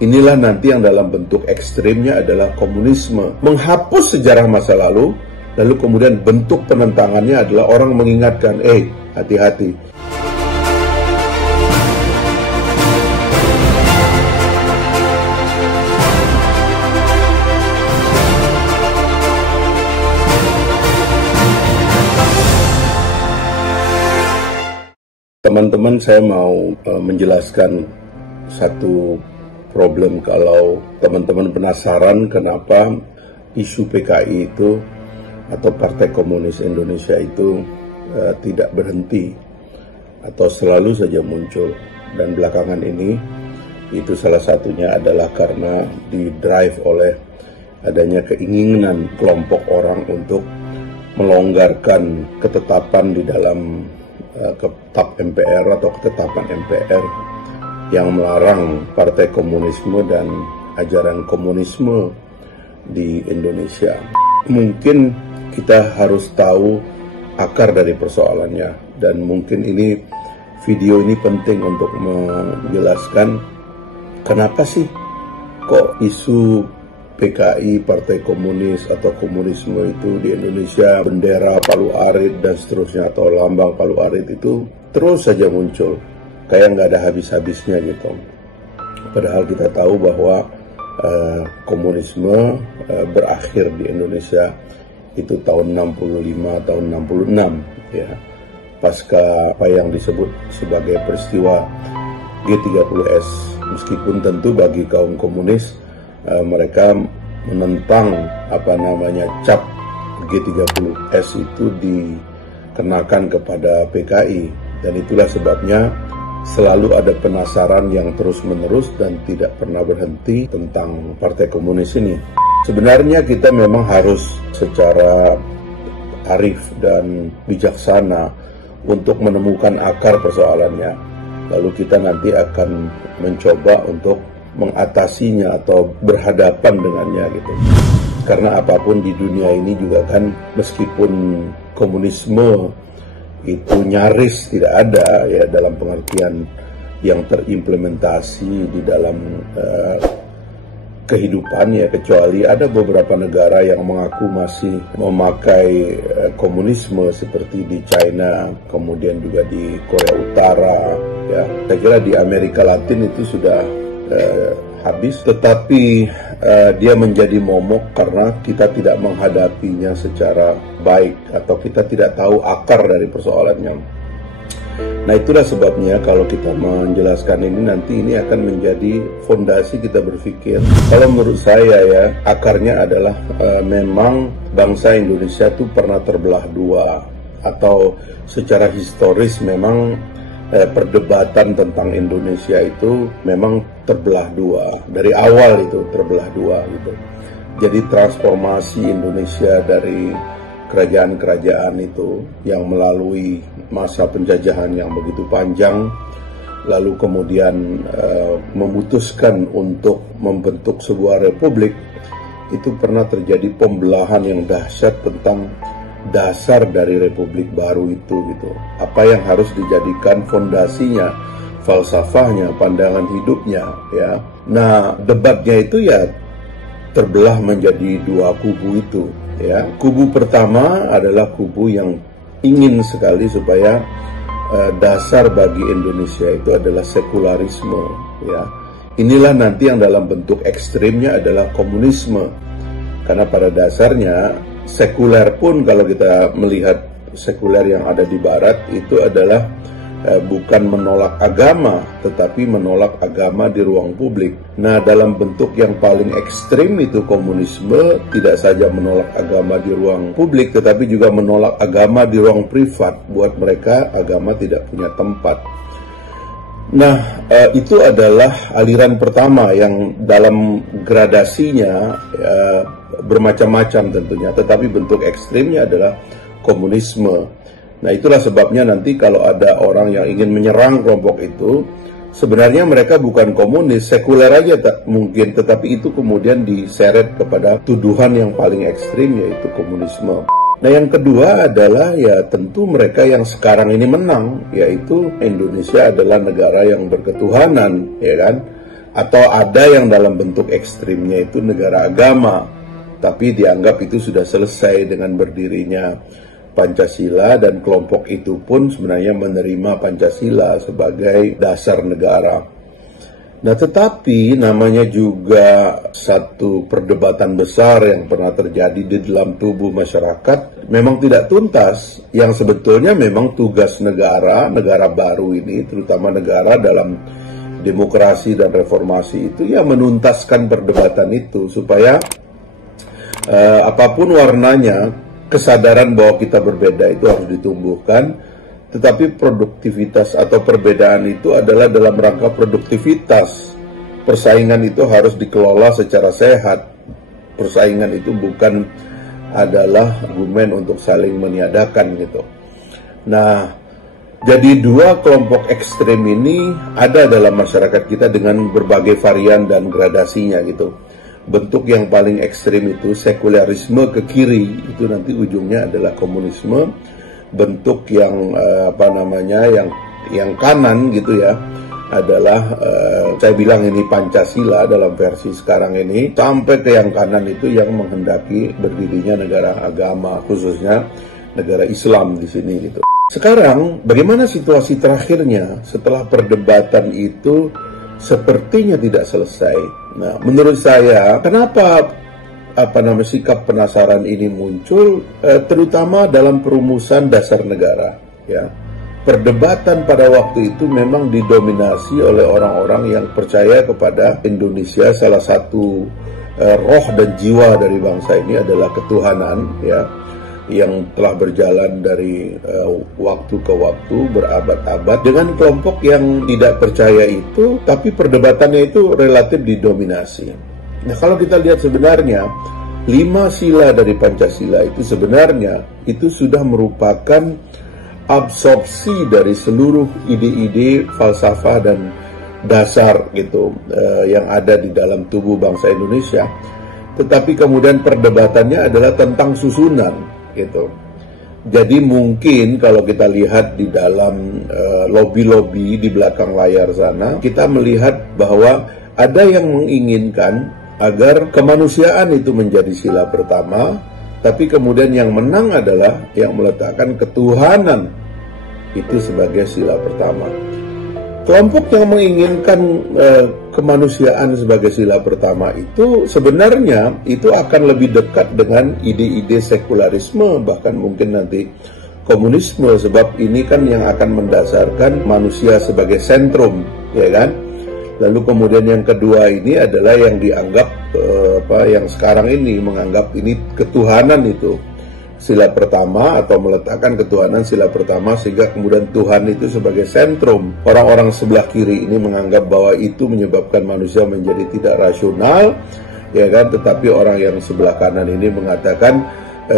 Inilah nanti yang dalam bentuk ekstrimnya adalah komunisme. Menghapus sejarah masa lalu kemudian bentuk penentangannya adalah orang mengingatkan, hati-hati. Teman-teman, saya mau menjelaskan satu problem kalau teman-teman penasaran kenapa isu PKI itu atau Partai Komunis Indonesia itu tidak berhenti atau selalu saja muncul. Dan belakangan ini itu salah satunya adalah karena didrive oleh adanya keinginan kelompok orang untuk melonggarkan ketetapan di dalam ketap MPR atau ketetapan MPR yang melarang partai komunisme dan ajaran komunisme di Indonesia. Mungkin kita harus tahu akar dari persoalannya, dan mungkin video ini penting untuk menjelaskan kenapa sih kok isu PKI, Partai Komunis atau komunisme itu di Indonesia, bendera Palu Arit dan seterusnya atau lambang Palu Arit itu terus saja muncul. Kayak nggak ada habis-habisnya gitu. Padahal kita tahu bahwa komunisme berakhir di Indonesia itu tahun 65, tahun 66 ya. Pasca apa yang disebut sebagai peristiwa G30S. Meskipun tentu bagi kaum komunis mereka menentang cap G30S itu dikenakan kepada PKI, dan itulah sebabnya selalu ada penasaran yang terus-menerus dan tidak pernah berhenti tentang Partai Komunis ini. Sebenarnya kita memang harus secara arif dan bijaksana untuk menemukan akar persoalannya. Lalu kita nanti akan mencoba untuk mengatasinya atau berhadapan dengannya gitu. Karena apapun di dunia ini juga kan, meskipun komunisme itu nyaris tidak ada ya dalam pengertian yang terimplementasi di dalam kehidupan ya, kecuali ada beberapa negara yang mengaku masih memakai komunisme seperti di China, kemudian juga di Korea Utara ya. Saya kira di Amerika Latin itu sudah habis, tetapi dia menjadi momok karena kita tidak menghadapinya secara baik atau kita tidak tahu akar dari persoalannya. Nah, itulah sebabnya kalau kita menjelaskan ini nanti ini akan menjadi fondasi kita berpikir. Kalau menurut saya ya, akarnya adalah memang bangsa Indonesia itu pernah terbelah dua, atau secara historis memang perdebatan tentang Indonesia itu memang terbelah dua. Dari awal itu terbelah dua gitu. Jadi transformasi Indonesia dari kerajaan-kerajaan itu yang melalui masa penjajahan yang begitu panjang, lalu kemudian memutuskan untuk membentuk sebuah republik, itu pernah terjadi pembelahan yang dahsyat tentang dasar dari republik baru itu gitu. Apa yang harus dijadikan fondasinya, falsafahnya, pandangan hidupnya ya. Nah, debatnya itu ya terbelah menjadi dua kubu itu ya. Kubu pertama adalah kubu yang ingin sekali supaya dasar bagi Indonesia itu adalah sekularisme ya. Inilah nanti yang dalam bentuk ekstrimnya adalah komunisme. Karena pada dasarnya sekuler pun, kalau kita melihat sekuler yang ada di barat, itu adalah bukan menolak agama, tetapi menolak agama di ruang publik. Nah, dalam bentuk yang paling ekstrim itu komunisme tidak saja menolak agama di ruang publik, tetapi juga menolak agama di ruang privat. Buat mereka, agama tidak punya tempat. Nah, itu adalah aliran pertama yang dalam gradasinya bermacam-macam tentunya, tetapi bentuk ekstrimnya adalah komunisme. Nah, itulah sebabnya nanti kalau ada orang yang ingin menyerang kelompok itu, sebenarnya mereka bukan komunis, sekuler aja mungkin, tetapi itu kemudian diseret kepada tuduhan yang paling ekstrim, yaitu komunisme. Nah, yang kedua adalah ya tentu mereka yang sekarang ini menang, yaitu Indonesia adalah negara yang berketuhanan, ya kan? Atau ada yang dalam bentuk ekstrimnya itu negara agama, tapi dianggap itu sudah selesai dengan berdirinya Pancasila, dan kelompok itu pun sebenarnya menerima Pancasila sebagai dasar negara. Nah, tetapi namanya juga satu perdebatan besar yang pernah terjadi di dalam tubuh masyarakat, memang tidak tuntas, yang sebetulnya memang tugas negara baru ini, terutama negara dalam demokrasi dan reformasi itu, ya menuntaskan perdebatan itu, supaya apapun warnanya, kesadaran bahwa kita berbeda itu harus ditumbuhkan, tetapi produktivitas atau perbedaan itu adalah dalam rangka produktivitas. Persaingan itu harus dikelola secara sehat. Persaingan itu bukan adalah argumen untuk saling meniadakan gitu. Nah, jadi dua kelompok ekstrem ini ada dalam masyarakat kita dengan berbagai varian dan gradasinya gitu. Bentuk yang paling ekstrim itu sekularisme ke kiri, itu nanti ujungnya adalah komunisme. Bentuk yang yang kanan gitu ya adalah saya bilang ini Pancasila dalam versi sekarang ini, sampai ke yang kanan itu yang menghendaki berdirinya negara agama, khususnya negara Islam di sini gitu. Sekarang bagaimana situasi terakhirnya setelah perdebatan itu sepertinya tidak selesai. Nah, menurut saya kenapa sikap penasaran ini muncul, terutama dalam perumusan dasar negara ya. Perdebatan pada waktu itu memang didominasi oleh orang-orang yang percaya kepada Indonesia. Salah satu roh dan jiwa dari bangsa ini adalah ketuhanan ya, yang telah berjalan dari waktu ke waktu, berabad-abad, dengan kelompok yang tidak percaya itu, tapi perdebatannya itu relatif didominasi. Nah, kalau kita lihat sebenarnya 5 sila dari Pancasila itu sebenarnya itu sudah merupakan absorpsi dari seluruh ide-ide, falsafah dan dasar gitu yang ada di dalam tubuh bangsa Indonesia. Tetapi kemudian perdebatannya adalah tentang susunan gitu. Jadi mungkin kalau kita lihat di dalam lobby-lobby di belakang layar sana, kita melihat bahwa ada yang menginginkan agar kemanusiaan itu menjadi sila pertama, tapi kemudian yang menang adalah yang meletakkan ketuhanan itu sebagai sila pertama. Kelompok yang menginginkan kemanusiaan sebagai sila pertama itu sebenarnya itu akan lebih dekat dengan ide-ide sekularisme, bahkan mungkin nanti komunisme, sebab ini kan yang akan mendasarkan manusia sebagai sentrum, ya kan? Lalu kemudian yang kedua ini adalah yang dianggap yang sekarang ini menganggap ini ketuhanan itu sila pertama, atau meletakkan ketuhanan sila pertama, sehingga kemudian Tuhan itu sebagai sentrum. Orang-orang sebelah kiri ini menganggap bahwa itu menyebabkan manusia menjadi tidak rasional, ya kan? Tetapi orang yang sebelah kanan ini mengatakan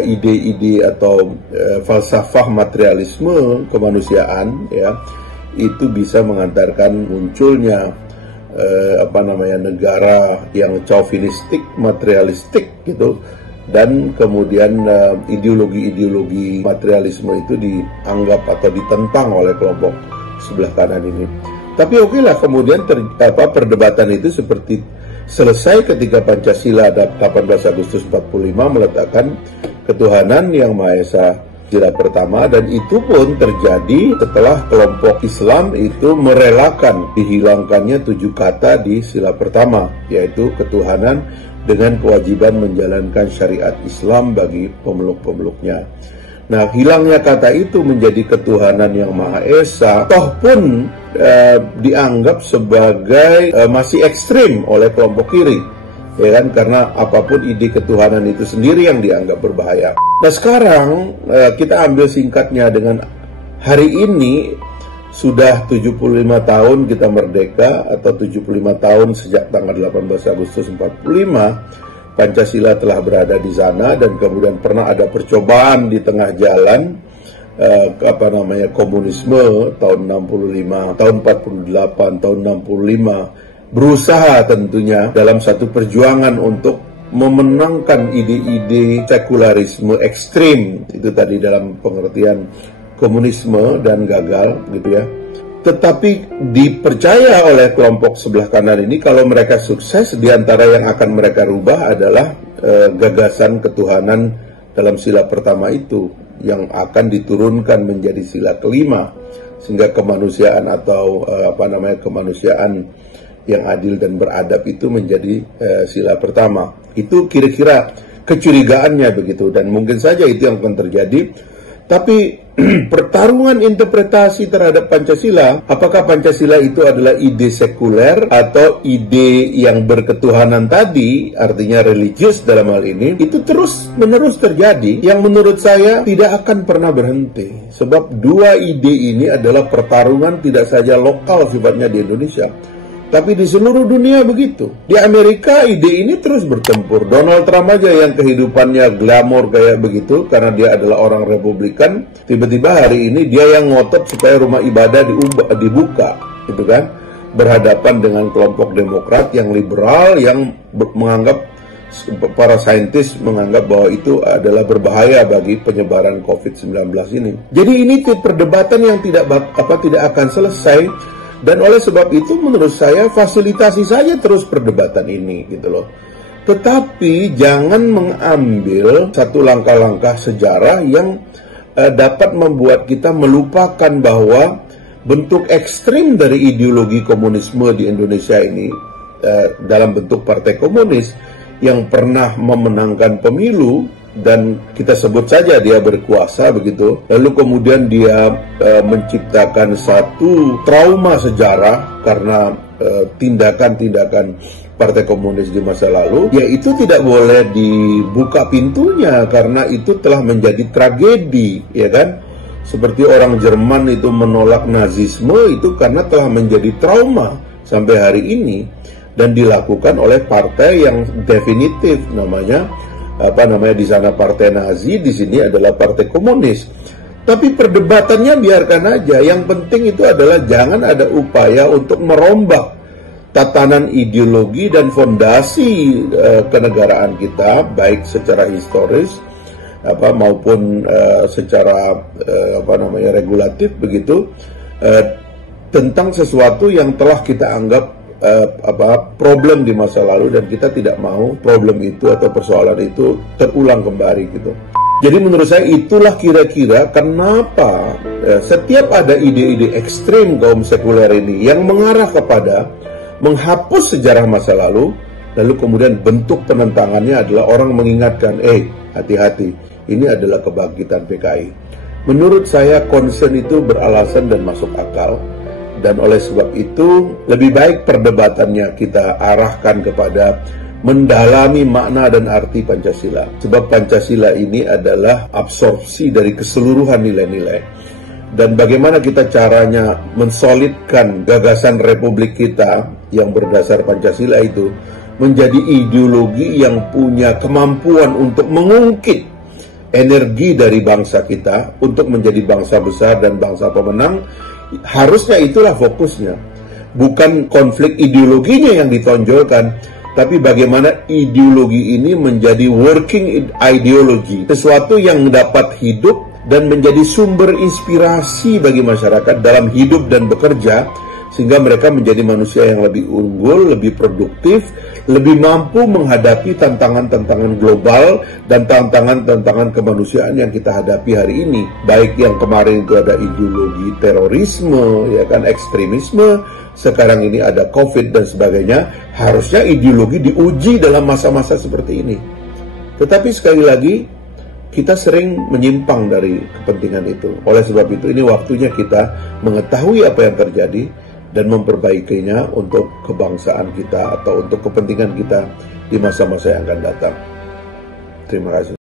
ide-ide atau falsafah materialisme kemanusiaan ya, itu bisa mengantarkan munculnya negara yang chauvinistik, materialistik gitu. Dan kemudian ideologi-ideologi materialisme itu dianggap atau ditentang oleh kelompok sebelah kanan ini. Tapi okelah, kemudian perdebatan itu seperti selesai ketika Pancasila 18 Agustus 45 meletakkan ketuhanan yang Maha Esa sila pertama, dan itu pun terjadi setelah kelompok Islam itu merelakan dihilangkannya 7 kata di sila pertama, yaitu ketuhanan dengan kewajiban menjalankan syariat Islam bagi pemeluk-pemeluknya. Nah, hilangnya kata itu menjadi ketuhanan yang Maha Esa, toh pun dianggap sebagai masih ekstrim oleh kelompok kiri, ya kan? Karena apapun ide ketuhanan itu sendiri yang dianggap berbahaya. Nah, sekarang kita ambil singkatnya dengan hari ini sudah 75 tahun kita merdeka, atau 75 tahun sejak tanggal 18 Agustus 45, Pancasila telah berada di sana, dan kemudian pernah ada percobaan di tengah jalan, komunisme tahun 65, tahun 48, tahun 65, berusaha tentunya dalam satu perjuangan untuk memenangkan ide-ide sekularisme ekstrim, itu tadi dalam pengertian komunisme, dan gagal gitu ya. tetapi dipercaya oleh kelompok sebelah kanan ini kalau mereka sukses, di antara yang akan mereka rubah adalah gagasan ketuhanan dalam sila pertama itu yang akan diturunkan menjadi sila kelima, sehingga kemanusiaan atau kemanusiaan yang adil dan beradab itu menjadi sila pertama. Itu kira-kira kecurigaannya begitu, dan mungkin saja itu yang akan terjadi. Tapi pertarungan interpretasi terhadap Pancasila, apakah Pancasila itu adalah ide sekuler atau ide yang berketuhanan tadi, artinya religius dalam hal ini, itu terus-menerus terjadi, yang menurut saya tidak akan pernah berhenti. Sebab dua ide ini adalah pertarungan tidak saja lokal sifatnya di Indonesia, tapi di seluruh dunia begitu. Di Amerika ide ini terus bertempur. Donald Trump aja yang kehidupannya glamor kayak begitu karena dia adalah orang Republikan. Tiba-tiba hari ini dia yang ngotot supaya rumah ibadah dibuka, gitu kan? Berhadapan dengan kelompok Demokrat yang liberal yang menganggap, para saintis menganggap bahwa itu adalah berbahaya bagi penyebaran COVID-19 ini. Jadi ini perdebatan yang tidak akan selesai. Dan oleh sebab itu menurut saya fasilitasi saja terus perdebatan ini gitu loh. Tetapi jangan mengambil satu langkah-langkah sejarah yang dapat membuat kita melupakan bahwa bentuk ekstrim dari ideologi komunisme di Indonesia ini dalam bentuk partai komunis yang pernah memenangkan pemilu, dan kita sebut saja dia berkuasa begitu, lalu kemudian dia menciptakan satu trauma sejarah karena tindakan-tindakan partai komunis di masa lalu, ya itu tidak boleh dibuka pintunya karena itu telah menjadi tragedi, ya kan? Seperti orang Jerman itu menolak nazisme itu karena telah menjadi trauma sampai hari ini, dan dilakukan oleh partai yang definitif namanya di sana partai Nazi, di sini adalah partai komunis. Tapi perdebatannya biarkan aja. Yang penting itu adalah jangan ada upaya untuk merombak tatanan ideologi dan fondasi kenegaraan kita, baik secara historis maupun secara regulatif begitu, tentang sesuatu yang telah kita anggap problem di masa lalu, dan kita tidak mau problem itu atau persoalan itu terulang kembali gitu. Jadi menurut saya itulah kira-kira kenapa setiap ada ide-ide ekstrim kaum sekuler ini yang mengarah kepada menghapus sejarah masa lalu kemudian bentuk penentangannya adalah orang mengingatkan, hati-hati, ini adalah kebangkitan PKI. Menurut saya concern itu beralasan dan masuk akal. Dan oleh sebab itu, lebih baik perdebatannya kita arahkan kepada mendalami makna dan arti Pancasila. Sebab Pancasila ini adalah absorpsi dari keseluruhan nilai-nilai. Dan bagaimana kita caranya mensolidkan gagasan Republik kita yang berdasar Pancasila itu menjadi ideologi yang punya kemampuan untuk mengungkit energi dari bangsa kita untuk menjadi bangsa besar dan bangsa pemenang. Harusnya itulah fokusnya, bukan konflik ideologinya yang ditonjolkan, tapi bagaimana ideologi ini menjadi working ideology, sesuatu yang dapat hidup dan menjadi sumber inspirasi bagi masyarakat dalam hidup dan bekerja, sehingga mereka menjadi manusia yang lebih unggul, lebih produktif, lebih mampu menghadapi tantangan-tantangan global dan tantangan-tantangan kemanusiaan yang kita hadapi hari ini. Baik yang kemarin itu ada ideologi terorisme, ya kan, ekstremisme, sekarang ini ada COVID dan sebagainya. Harusnya ideologi diuji dalam masa-masa seperti ini. Tetapi sekali lagi, kita sering menyimpang dari kepentingan itu. Oleh sebab itu, ini waktunya kita mengetahui apa yang terjadi dan memperbaikinya untuk kebangsaan kita atau untuk kepentingan kita di masa-masa yang akan datang. Terima kasih.